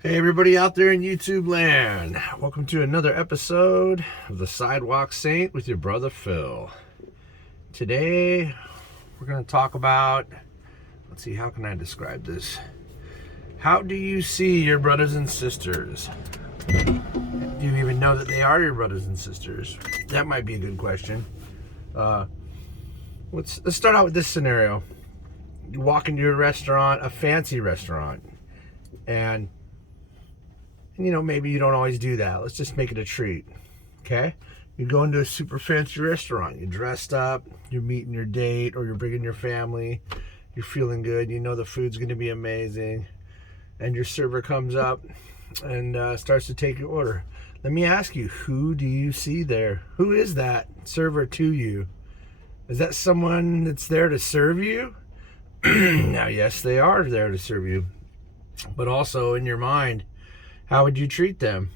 Hey everybody out there in YouTube land, welcome to another episode of the Sidewalk Saint with your brother Phil. Today we're going to talk about, let's see, how can I describe this? How do you see your brothers and sisters? Do you even know that they are your brothers and sisters? That might be a good question. Let's start out with this scenario. You walk into a restaurant, a fancy restaurant, and maybe you don't always do that. Let's just make it a treat, okay? You go into a super fancy restaurant. You're dressed up. You're meeting your date, or you're bringing your family. You're feeling good. You know the food's going to be amazing. And your server comes up and starts to take your order. Let me ask you, who do you see there? Who is that server to you? Is that someone that's there to serve you? Now, yes, they are there to serve you. But also in your mind, how would you treat them?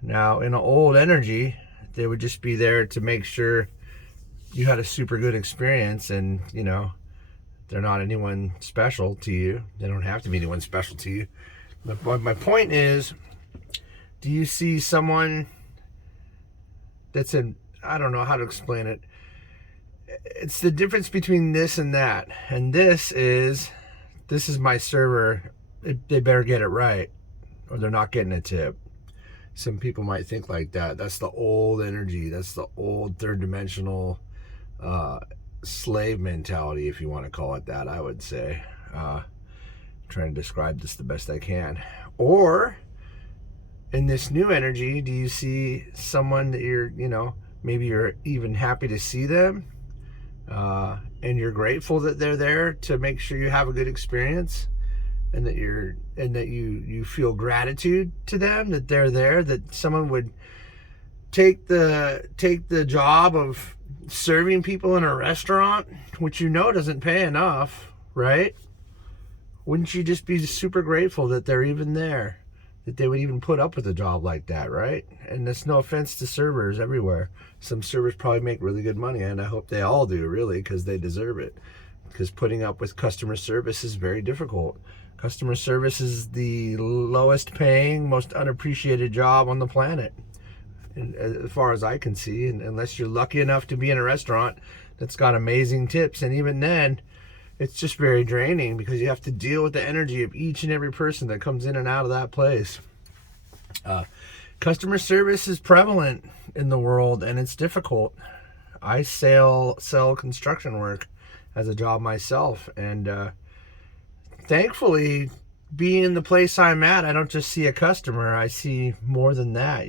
Now, in an old energy, they would just be there to make sure you had a super good experience, and they're not anyone special to you. They don't have to be anyone special to you. But my point is, do you see someone that's I don't know how to explain it. It's the difference between this and that. And this is my server. They better get it right, or they're not getting a tip. Some people might think like that. That's the old energy. That's the old third dimensional slave mentality, if you want to call it that, I would say. Trying to describe this the best I can. Or in this new energy, do you see someone that maybe you're even happy to see them, and you're grateful that they're there to make sure you have a good experience? And that you feel gratitude to them, that they're there, that someone would take the job of serving people in a restaurant, which doesn't pay enough, right? Wouldn't you just be super grateful that they're even there, that they would even put up with a job like that, right? And that's no offense to servers everywhere. Some servers probably make really good money, and I hope they all do, really, because they deserve it. Because putting up with customer service is very difficult. Customer service is the lowest paying, most unappreciated job on the planet, and as far as I can see, and unless you're lucky enough to be in a restaurant that's got amazing tips. And even then, it's just very draining, because you have to deal with the energy of each and every person that comes in and out of that place. Customer service is prevalent in the world, and it's difficult. I sell construction work as a job myself, and thankfully, being in the place I'm at, I don't just see a customer. I see more than that.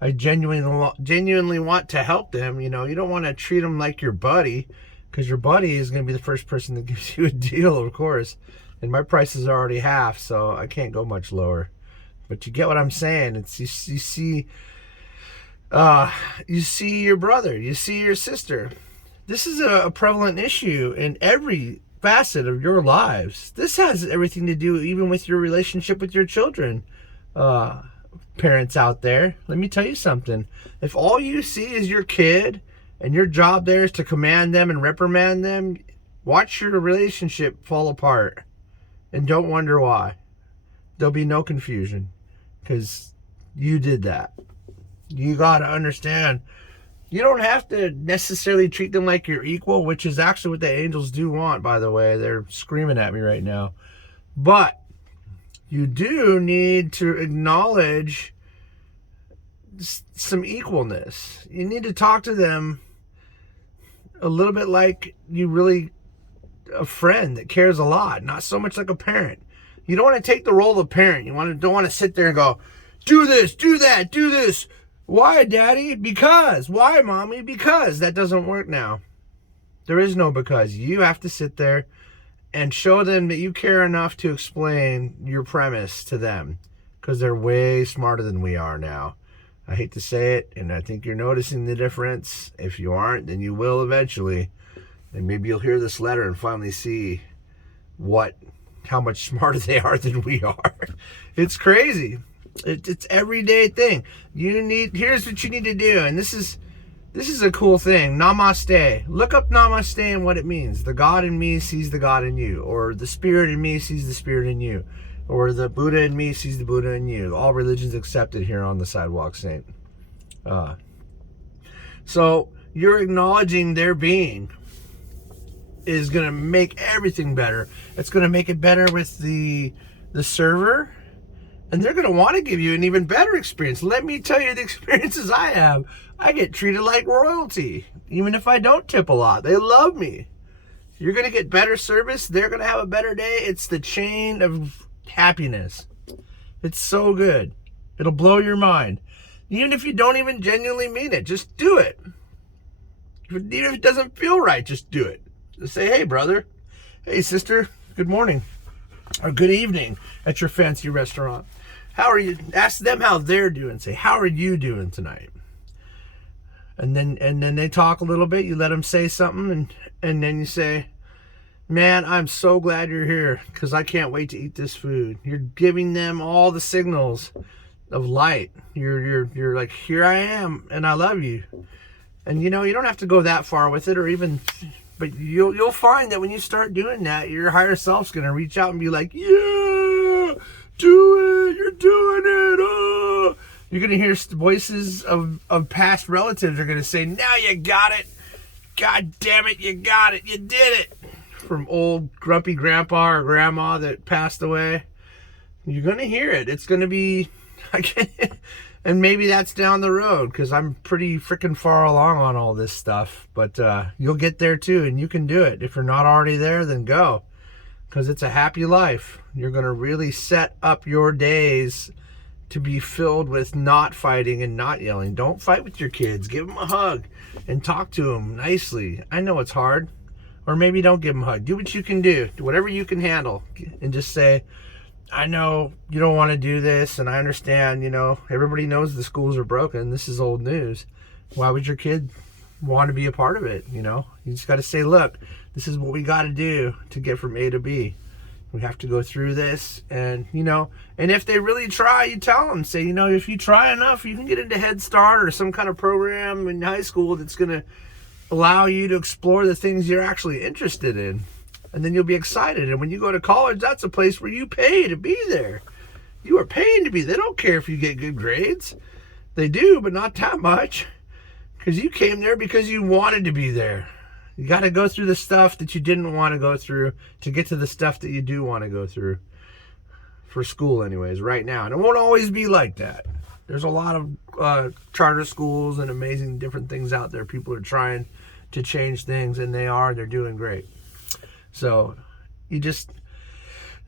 I genuinely want to help them. You don't want to treat them like your buddy, because your buddy is going to be the first person that gives you a deal, of course. And my price is already half, so I can't go much lower. But you get what I'm saying. It's you see your brother, you see your sister. This is a prevalent issue in every facet of your lives. This has everything to do even with your relationship with your children. Parents out there, let me tell you something. If all you see is your kid, and your job there is to command them and reprimand them, watch your relationship fall apart, and don't wonder why. There'll be no confusion, because you did that. You got to understand, you don't have to necessarily treat them like you're equal, which is actually what the angels do want, by the way. They're screaming at me right now. But you do need to acknowledge some equalness. You need to talk to them a little bit like a friend that cares a lot, not so much like a parent. You don't want to take the role of parent. You don't want to sit there and go, do this, do that, do this. Why, Daddy? Because. Why, Mommy? Because. That doesn't work now. There is no because. You have to sit there and show them that you care enough to explain your premise to them, because they're way smarter than we are now. I hate to say it, and I think you're noticing the difference. If you aren't, then you will eventually. And maybe you'll hear this letter and finally see how much smarter they are than we are. It's crazy. It's everyday thing. Here's what you need to do, and this is a cool thing. Namaste. Look up namaste and what it means. The God in me sees the God in you, or the spirit in me sees the spirit in you, Or the Buddha in me sees the Buddha in you. All religions accepted here on the Sidewalk Saint. So you're acknowledging their being is going to make everything better. It's going to make it better with the server, and they're going to want to give you an even better experience. Let me tell you the experiences I have. I get treated like royalty, even if I don't tip a lot. They love me. You're going to get better service. They're going to have a better day. It's the chain of happiness. It's so good. It'll blow your mind. Even if you don't even genuinely mean it, just do it. Even if it doesn't feel right, just do it. Just say, hey, brother. Hey, sister. Good morning. Or good evening at your fancy restaurant. How are you? Ask them how they're doing. Say, how are you doing tonight? And then they talk a little bit. You let them say something, and then you say, man, I'm so glad you're here because I can't wait to eat this food. You're giving them all the signals of light. You're like, here I am, and I love you. And you don't have to go that far with it, or even, but you'll find that when you start doing that, your higher self's gonna reach out and be like, yeah, do it. You're doing it. Oh. You're gonna hear voices of past relatives are gonna say, now you got it. God damn it, you got it. You did it. From old grumpy grandpa or grandma that passed away. You're gonna hear it. It's gonna be, and maybe that's down the road because I'm pretty freaking far along on all this stuff. But you'll get there too, and you can do it. If you're not already there, then go, because it's a happy life. You're gonna really set up your days to be filled with not fighting and not yelling. Don't fight with your kids. Give them a hug and talk to them nicely. I know it's hard. Or maybe don't give them a hug. Do what you can do. Do whatever you can handle. And just say, I know you don't want to do this, and I understand, everybody knows the schools are broken. This is old news. Why would your kid want to be a part of it? You just got to say, look, this is what we got to do to get from A to B. We have to go through this, and and if they really try, you tell them, say, if you try enough, you can get into Head Start or some kind of program in high school that's going to allow you to explore the things you're actually interested in, and then you'll be excited. And when you go to college, that's a place where you pay to be there. You are paying to be. They don't care if you get good grades. They do, but not that much, because you came there because you wanted to be there. You got to go through the stuff that you didn't want to go through to get to the stuff that you do want to go through, for school anyways, right now. And it won't always be like that. There's a lot of charter schools and amazing different things out there. People are trying to change things, and they're doing great. So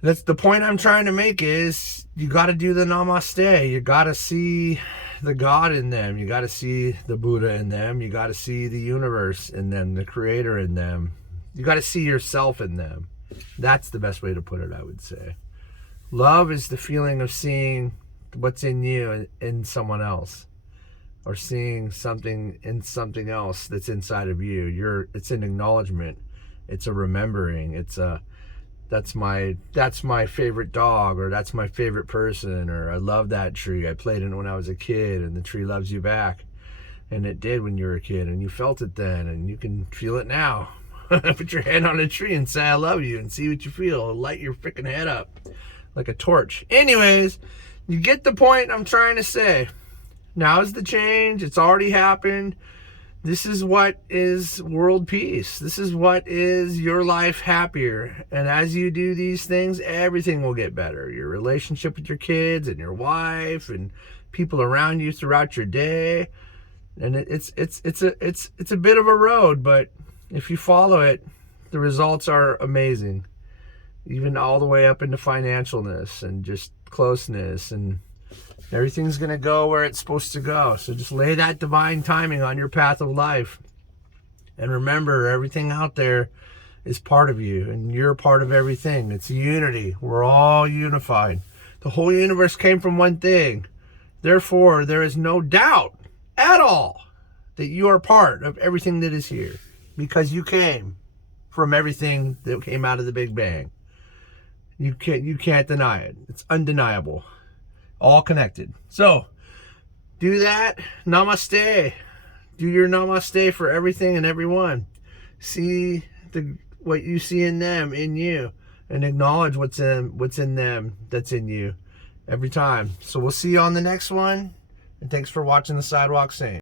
that's the point I'm trying to make, is you got to do the namaste. You got to see the God in them. You got to see the Buddha in them. You got to see the universe in them, the creator in them. You got to see yourself in them. That's the best way to put it, I would say. Love is the feeling of seeing what's in you in someone else, or seeing something in something else that's inside of you. It's an acknowledgement. It's a remembering. It's that's my favorite dog, or that's my favorite person, or I love that tree. I played in it when I was a kid, and the tree loves you back. And it did when you were a kid, and you felt it then, and you can feel it now. Put your hand on a tree and say, I love you, and see what you feel. It'll light your freaking head up like a torch. Anyways, you get the point I'm trying to say. Now is the change. It's already happened. This is what is world peace. This is what is your life happier. And as you do these things, everything will get better. Your relationship with your kids and your wife and people around you throughout your day. And it's a bit of a road, but if you follow it, the results are amazing. Even all the way up into financialness and just closeness, and everything's going to go where it's supposed to go. So just lay that divine timing on your path of life. And remember, everything out there is part of you, and you're part of everything. It's unity. We're all unified. The whole universe came from one thing. Therefore, there is no doubt at all that you are part of everything that is here, because you came from everything that came out of the Big Bang. You can't deny it. It's undeniable. All connected. So do that. Namaste. Do your namaste for everything and everyone. See what you see in them, in you, and acknowledge what's in them that's in you every time. So we'll see you on the next one, and thanks for watching the Sidewalk Saint.